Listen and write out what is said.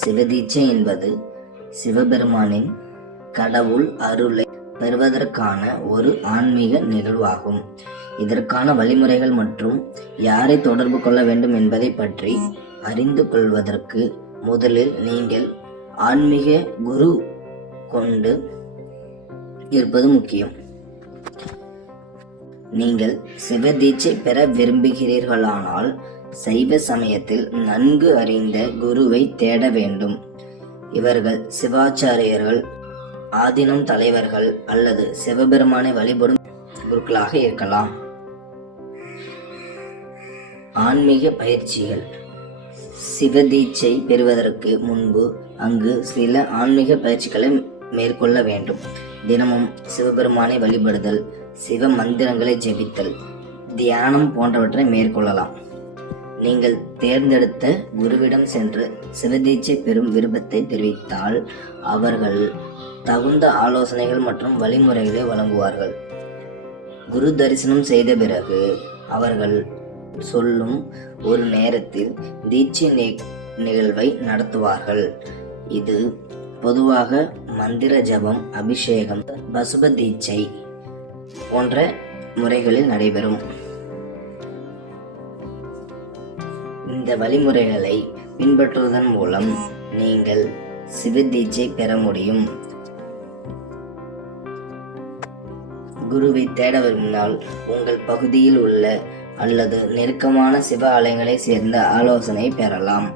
சிவதீட்சை என்பது சிவபெருமானின் கடவுள் அருளை பெறுவதற்கான ஒரு ஆன்மீக நிகழ்வாகும். இதற்கான வழிமுறைகள் மற்றும் யாரை தொடர்பு கொள்ள வேண்டும் என்பதை பற்றி அறிந்து கொள்வதற்கு முதலில் நீங்கள் ஆன்மீக குரு கொண்டு இருப்பது முக்கியம். நீங்கள் சிவதீட்சை பெற விரும்புகிறீர்களானால் சைவ சமயத்தில் நன்கு அறிந்த குருவை தேட வேண்டும். இவர்கள் சிவாச்சாரியர்கள் ஆதீனம் தலைவர்கள் அல்லது சிவபெருமானை வழிபடும் குருக்களாக இருக்கலாம். ஆன்மீக பயிற்சிகள். சிவதீட்சை பெறுவதற்கு முன்பு அங்கு சில ஆன்மீக பயிற்சிகளை மேற்கொள்ள வேண்டும். தினமும் சிவபெருமானை வழிபடுதல் சிவ மந்திரங்களை ஜெபித்தல் தியானம் போன்றவற்றை மேற்கொள்ளலாம். நீங்கள் தேர்ந்தெடுத்த குருவிடம் சென்று சிவதீட்சை பெறும் விருப்பத்தை தெரிவித்தால் அவர்கள் தகுந்த ஆலோசனைகள் மற்றும் வழிமுறைகளை வழங்குவார்கள். குரு தரிசனம் செய்த பிறகு அவர்கள் சொல்லும் ஒரு நேரத்தில் தீட்சை நிகழ்வை நடத்துவார்கள். இது பொதுவாக மந்திர ஜபம் அபிஷேகம் பசுப தீட்சை போன்ற முறைகளில் நடைபெறும். இந்த வழிமுறைகளை பின்பற்றுவதன் மூலம் நீங்கள் சிவதீட்சை பெற முடியும். குருவை தேட விரும்பினால் உங்கள் பகுதியில் உள்ள அல்லது நெருக்கமான சிவ ஆலயங்களை சேர்ந்த ஆலோசனை பெறலாம்.